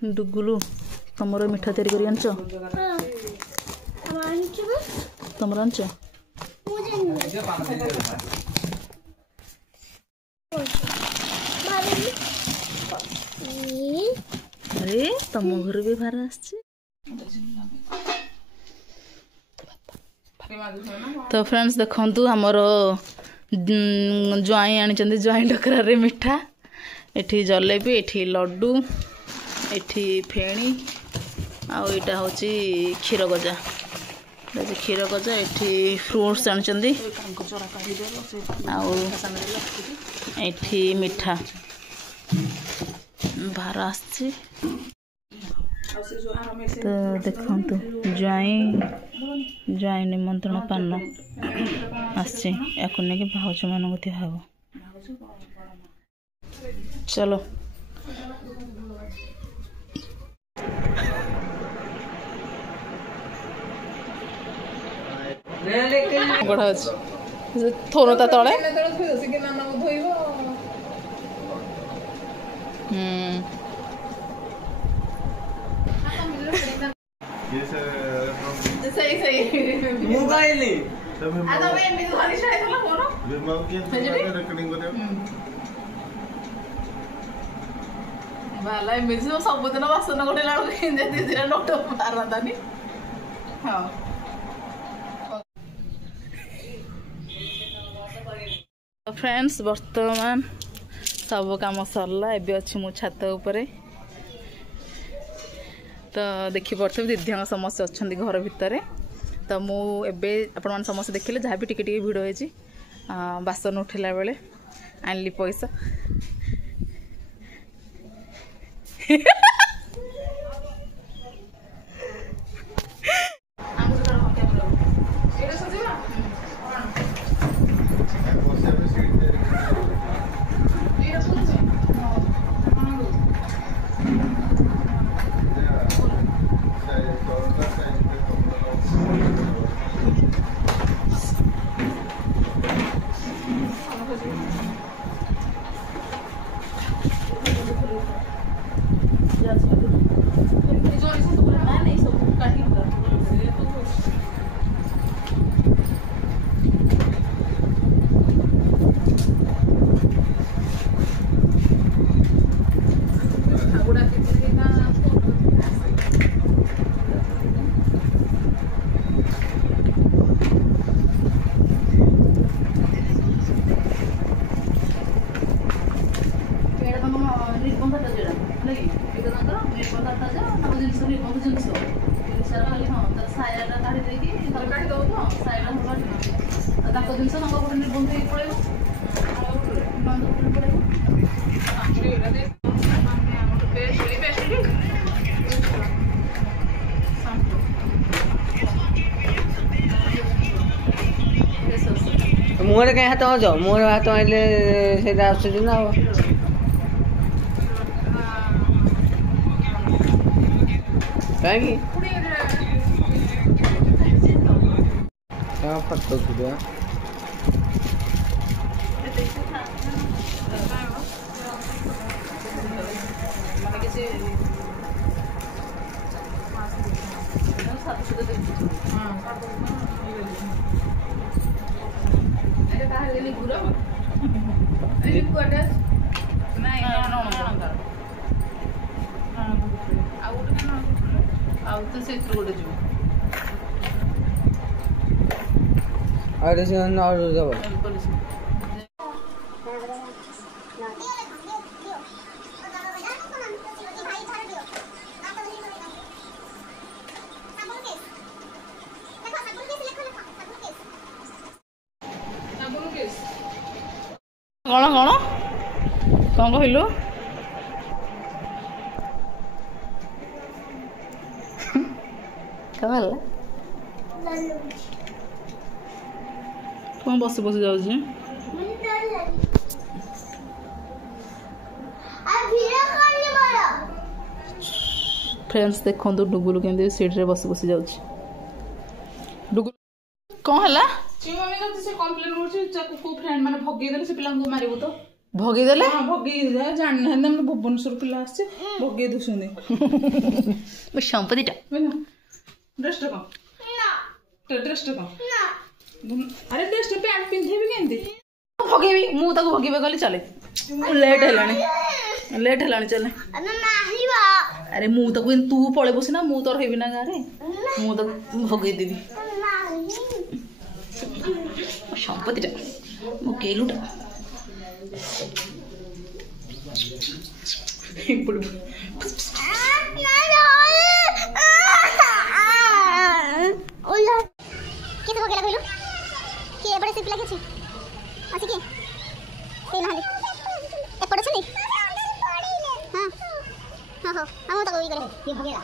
डुगुलु तुमर मिठा तैयारी करी आनछ तुमर आनछ अरे तुम घर भी बाहर आछी तो फ्रेंड्स देखंतु हमर ज्वाई आनी ज्वाई डकरा रे मिठा एठी जलेबी एठी लड्डू एठी फेणी आईटा हूँ क्षीर गजा क्षीर गजा एठी फ्रूट्स आनी एठी मिठा बाहर आसी तो देखंतु ज्वाई निमंत्रण पान आसी याकू नहीं भाउज मान दिहब चलो बड़ा थोनो ता तले सही मोबाइल भाला एमती सबुदिन बासन गोटे लाड़ नोट मारतानी हाँ फ्रेंड्स वर्तमान सब काम सरला एबे अच्छी मु छात उपरे तो देखी पड़े दीदी समस्या अच्छा घर भितर तो मुझे आपण मैंने समस्त देखिले जहाँ भी टिके भिड़ होती बासन उठेला बेले आनली पैसा मुहर कहीं हाथ जाओ मुहर हाथ आइले से आसुची ना कहीं फटो सुधा अरे से और जाओ कौन कौन कौन कहलु कौन कौन बस बस जाऊ फ्रेंड्स देखो डुगुलु के सीट रे बस बस जाऊ डुगुलु कौन है से कंप्लेन हो फ्रेंड मैंने भगे देले से पिला को मारिबो तो भगी देले हाँ भगे जान ना हम भुवनेश्वर पिला आसे भगे दुसुने वो संपत्तिटा ड्रेस टा कौन ड्रेस टा कौन अरे ड्रेस टा पैंट पिंधे भी केंती भगेबी मु ताको भगेबे कहले चले लेट हेलानी चले अरे मु ताको तू पळे बसिना मु तो रहबी ना गारे मु तो भगेई देबी संपत्तिटा मो केलुटा ఇప్పుడు କେତେ ଭଗେଲା କହିଲୁ କିଏ ଏପଟେ ସିପି ଲାଗିଛି ଆସିକି ସେଇ ନାହାନ୍ତି ଏପଟେ ଅଛନ୍ତି ହଁ ହଁ ହଉ ମୁଁ ତାକୁ ଇଏ କରେ କିଏ ଭଗେଲା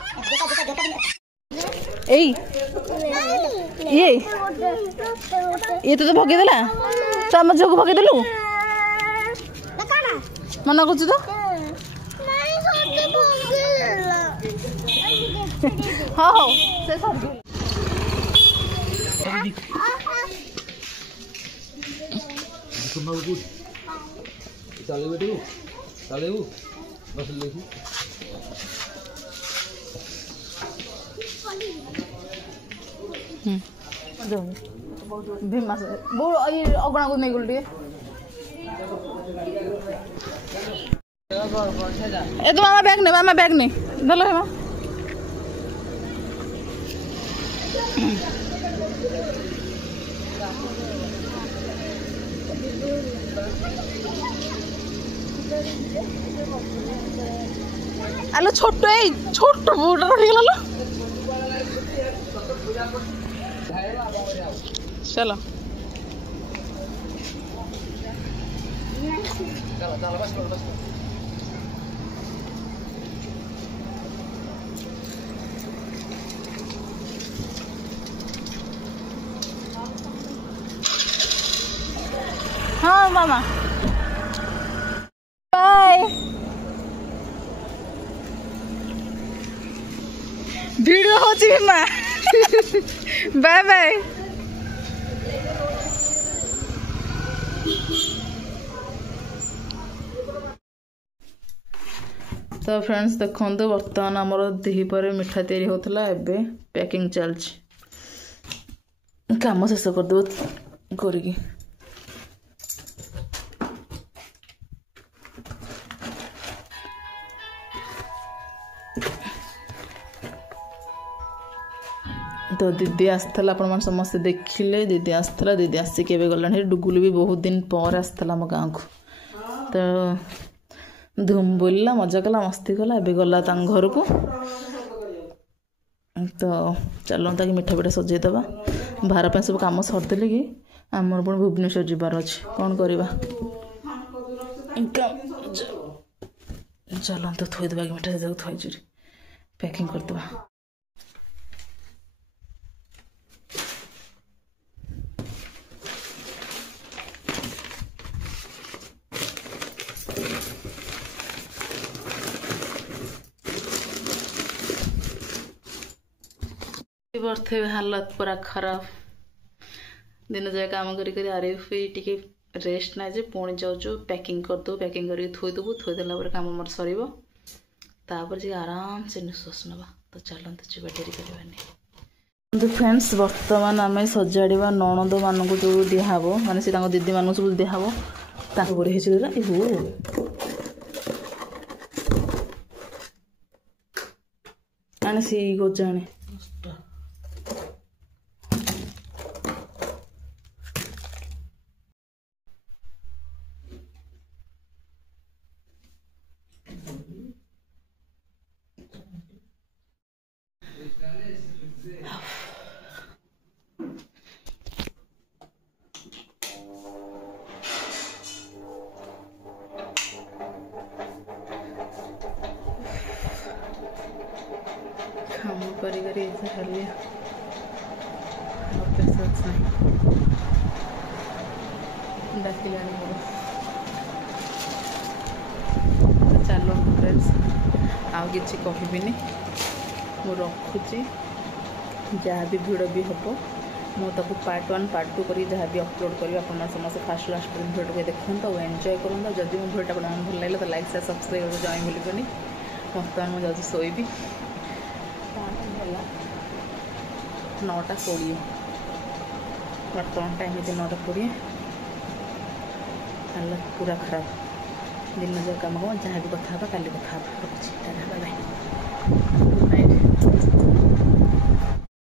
ଏଇ ଇଏ ତ ଭଗେଇ ଦେଲା ତ ଆମ ଝିଅକୁ ଭଗେଇ ଦେଲୁ ମନା କରୁଛୁ ତ ହଁ ହଉ ସେ ସରି चाले बेटे चाले बस देखी भीमा से बो ये अगणा को नहीं गुलटी ए तो मामा बैग नहीं दलो है मां आलो छोट बूटा रही गलो चलो हाँ मामा बाय वीडियो होची भीमा बाय बाय तो फ्रेंड्स देखो बर्तमान आमर दीपर मिठा तैयारी होता एबे पैकिंग चलछि काम शेष करदेव करिकी तो दीदी आसला आपण मैंने समस्ते देखिले दीदी आसला दीदी आसिक गला डुगुल भी बहुत दिन पर आसला आम गाँव को तो धूम बोलला मजा कला मस्ती कला ए गला घर को तो चलो ताकि मिठा पिठा सजेदेवा बाहर पे सब कम सरदे कि आमर पुणी भुवनेश्वर जीवार अच्छे कौन करवा चलो तो थोदेवा कि मिठा से थोड़ी पैकिंग करदेवा थे हालत पूरा खराब दिन जाए काम करी आरे टी रेस्ट ना जे पुणी जाऊँ पैकिंग करदे पैकिंग करके थोदेबू थोदेला काम मोर सर जी आराम से निश्वास नवा तो चलते जीवा डेरी करवानी तो फ्रेंड्स बर्तमान आम सजाड़ा नणद मानक जो दिहब माने से दीदी मान सब दिहब आने सी गजाने काम करी खाली डाकिला चलो फ्रेंड्स आउ कि कहबिनी मु रखुची जहाँ भी भिड़ भी हम मुझे पार्ट 1 पार्ट 2 करी जहाँ भी अपलोड करी आप समस्त फास्ट लास्ट भिडियो को देखते और एंजॉय करूँ। जदि मो भिडियो आप भल लगे तो लाइक शेयर सब्सक्राइब करके जॉइन भूलि बर्तमान मुझे जाऊँ शोबी 9:20 बर्तमान टाइम है 9:20 हालत पूरा खराब दिन जो कम कम जहाँ भी कथा काली कथा रखुच्छी।